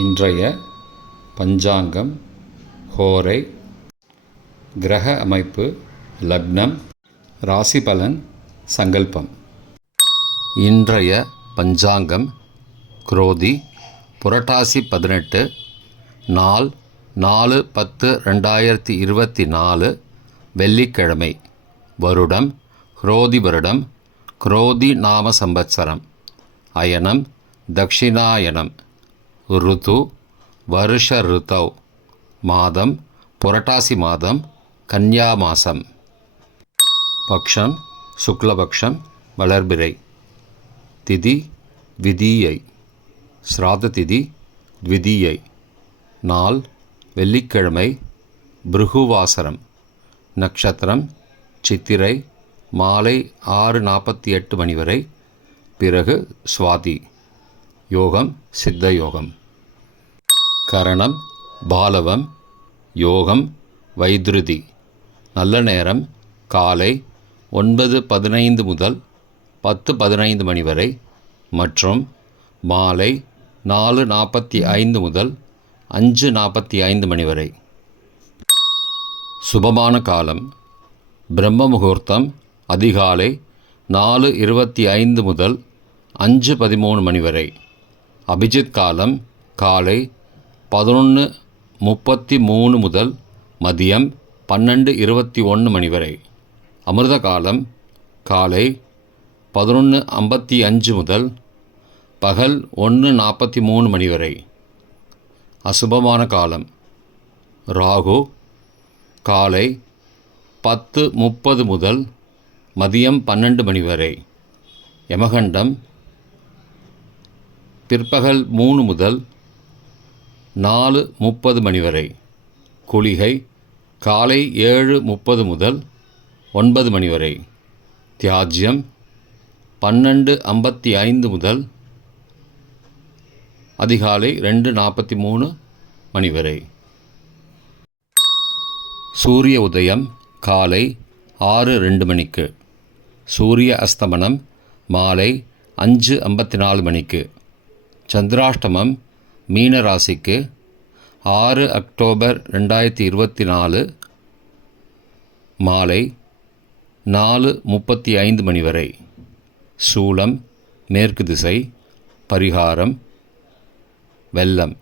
இன்றைய பஞ்சாங்கம், ஹோரை, கிரக அமைப்பு, லக்னம், ராசி பலன், சங்கல்பம். இன்றைய பஞ்சாங்கம் குரோதி, புரட்டாசி 18, நாள் 4/10/2024, வெள்ளிக்கிழமை. வருடம் குரோதி வருடம், குரோதி நாம சம்பத்சரம். அயனம் தக்ஷிணாயனம். ருத்து வருஷ ருத்தவ். மாதம் புரட்டாசி மாதம், கன்யா மாசம். பக்ஷம் சுக்லபக்ஷம், வளர்பிறை. திதி விதியை, ஸ்ராத திதி த்விதியை. நாள் வெள்ளிக்கிழமை, பிருகுவாசரம். நட்சத்திரம் சித்திரை, மாலை 6:48 மணி வரை, பிறகு சுவாதி. யோகம் சித்த யோகம். கரணம் பாலவம். யோகம் வைத்ருதி. நல்ல நேரம் காலை 9:15 முதல் 10:15 மணி வரை மற்றும் மாலை 4:45 முதல் 5:45 மணி வரை. சுபமான காலம் பிரம்ம முகூர்த்தம் அதிகாலை 4:25 முதல் 5:13 மணி வரை. அபிஜித் காலம் காலை 11:33 முதல் மதியம் 12:21 மணி வரை. அமிர்த காலம் காலை 11:55 முதல் பகல் 1:43 மணி வரை. அசுபமான காலம் ராகு காலை 10:30 முதல் மதியம் 12 மணி வரை. யமகண்டம் பிற்பகல் 3 முதல் 4:30 மணி வரை. குளிகை காலை 7:30 முதல் 9 மணி வரை. தியாஜ்யம் 12:55 முதல் அதிகாலை 2:43 மணி வரை. சூரிய உதயம் காலை 6:02 மணிக்கு. சூரிய அஸ்தமனம் மாலை 5:54 மணிக்கு. சந்திராஷ்டமம் மீன ராசிக்கு 6 அக்டோபர் 2024 மாலை 4:35 மணி வரை. சூலம் மேற்கு திசை. பரிகாரம் வெள்ளம்.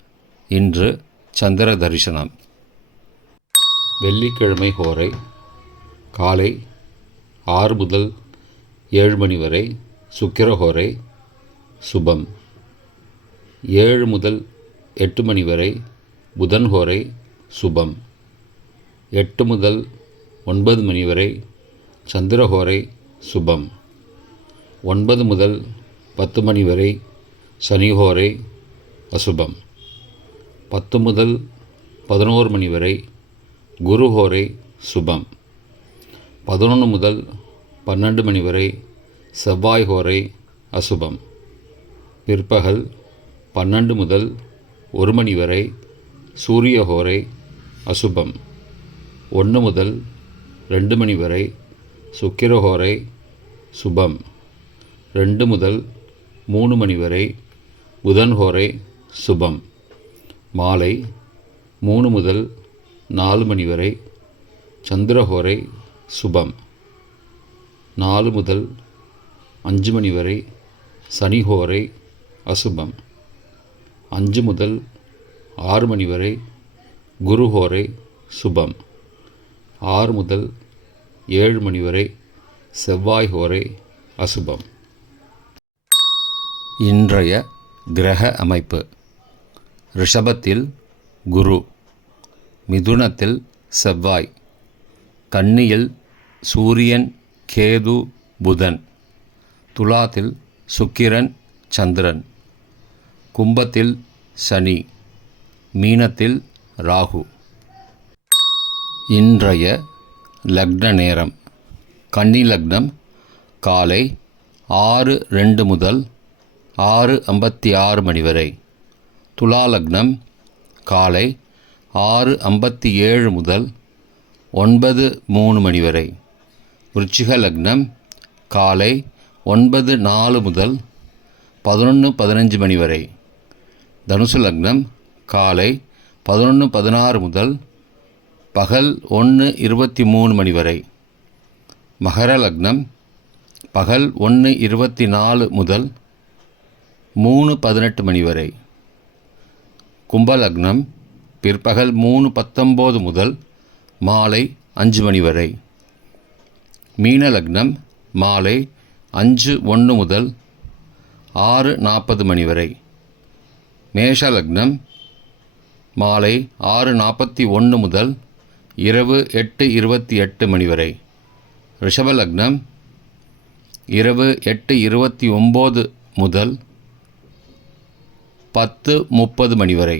இன்று சந்திர தரிசனம். வெள்ளிக்கிழமை ஹோரை காலை 6 முதல் 7 மணி வரை. சுக்கிரஹோரை சுபம். 7 முதல் 8 மணி வரை. புதன்ஹோரை சுபம். 8 முதல் 9 மணி வரை. சந்திரஹோரை சுபம். 9 முதல் 10 மணி வரை. சனிஹோரை அசுபம். 10 முதல் 11 மணி வரை. குருஹோரை சுபம். 11 முதல் 12 மணி வரை. செவ்வாய் ஹோரை அசுபம். பிற்பகல் 12 முதல் 1 மணி வரை. சூரிய ஹோரை அசுபம். 1 முதல் 2 மணி வரை. சுக்கிரஹோரை சுபம். 2 முதல் 3 மணி வரை. புதன்ஹோரை சுபம். மாலை 3 முதல் 4 மணி வரை. சந்திரஹோரை சுபம். 4 முதல் 5 மணி வரை. சனிஹோரை அசுபம். 5 முதல் 6 மணி வரை. குருஹோரை சுபம். 6 முதல் 7 மணி வரை. செவ்வாய் ஹோரை அசுபம். இன்றைய கிரக அமைப்பு. ரிஷபத்தில் குரு, மிதுனத்தில் செவ்வாய், கன்னியில் சூரியன், கேது, புதன், துலாத்தில் சுக்கிரன், சந்திரன், கும்பத்தில் சனி, மீனத்தில் ராகு. இன்றைய லக்ன நேரம். கன்னி லக்னம் காலை 6:02 முதல் 6:56 மணி வரை. துலா லக்னம் காலை 6:57 முதல் 9:03 மணி வரை. விருச்சிக லக்னம் காலை 9:04 முதல் 11:15 மணி வரை. தனுசு லக்னம் காலை 11:16 முதல் பகல் 1:23 மணி வரை. மகர லக்னம் பகல் 1:24 முதல் 3:18 மணி வரை. கும்பலக்னம் பிற்பகல் 3:19 முதல் மாலை 5 மணி வரை. மீன லக்னம் மாலை 5:01 முதல் 6:40 மணி வரை. மேஷ லக்னம் மாலை 6:41 முதல் இரவு 8:28 மணி வரை. ரிஷப லக்னம் இரவு 8:29 முதல் 10:30 மணி வரை.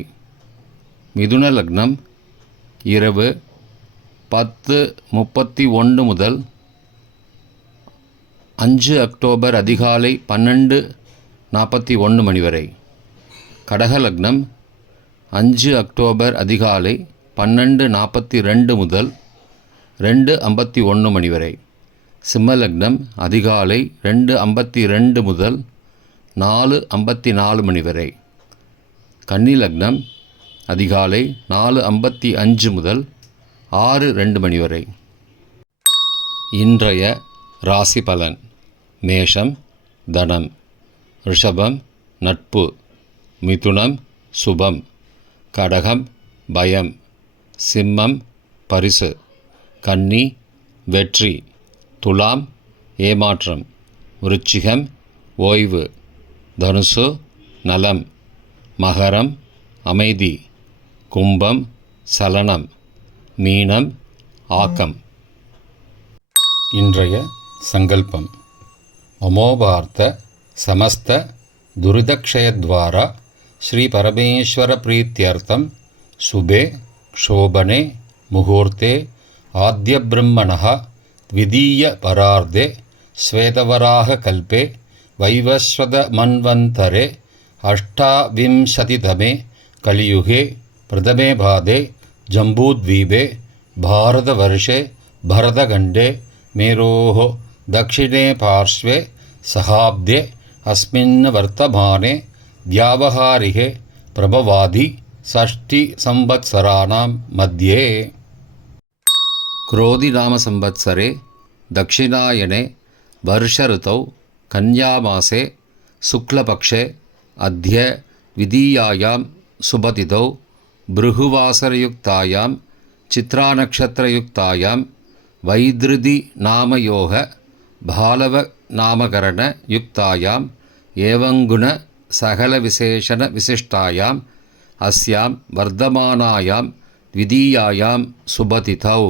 மிதுன லக்னம் இரவு 10:31 முதல் 5 அக்டோபர் அதிகாலை 12:41 மணி வரை. கடக லக்னம் 5 அக்டோபர் அதிகாலை 12:42 முதல் 2:51 மணி வரை. சிம்ம லக்னம் அதிகாலை 2:52 முதல் 4:54 மணி வரை. கன்னி லக்னம் அதிகாலை 4:55 முதல் 6:02 மணி வரை. இன்றைய ராசி பலன். மேஷம் தனம், ரிஷபம் நட்பு, மிதுனம் சுபம், கடகம் பயம், சிம்மம் பரிசு, கன்னி வெற்றி, துலாம் ஏமாற்றம், விருச்சிகம் ஓய்வு, தனுசு நலம், மகரம் அமைதி, கும்பம் சலனம், மீனம் ஆக்கம். இன்றைய சங்கல்பம். அமோபார்த்த சமஸ்த துரிதக்ஷயத்வாரா ஸ்ரீ பரமேஸ்வர பிரீத்தியர்த்தம் சுபே க்ஷோபனே முகூர்த்தே ஆத்ய பிரம்மணः த்விதீய பரார்த்தே ஸ்வேதவராக கல்பே வைவஸ்வத மன்வந்தரே அஷ்டாவிம்சதிதமே கலியுகே பிரதமே பாதே ஜம்பூத்வீபே பாரதவர்ஷே பரதகண்டே மேரோः दक्षिणे पार्श्वे सहाब्दे अस्मिन् वर्तमाने व्यावहारिके प्रभवादि षष्टि संवत्सराणां मध्ये क्रोधिनाम संवत्सरे दक्षिणायने वर्षऋतौ कन्यामासे शुक्लपक्षे अद्य द्वितीयायां सुबतिथौ भृगुवासरयुक्तायां चित्रानक्षत्रयुक्तायां वैदृति नामयोग भालव नामकरण युक्तायां एवंगुण सकल विशेषण विशिष्टायां अस्यां वर्धमानायां द्वितीयायां सुबतिथौ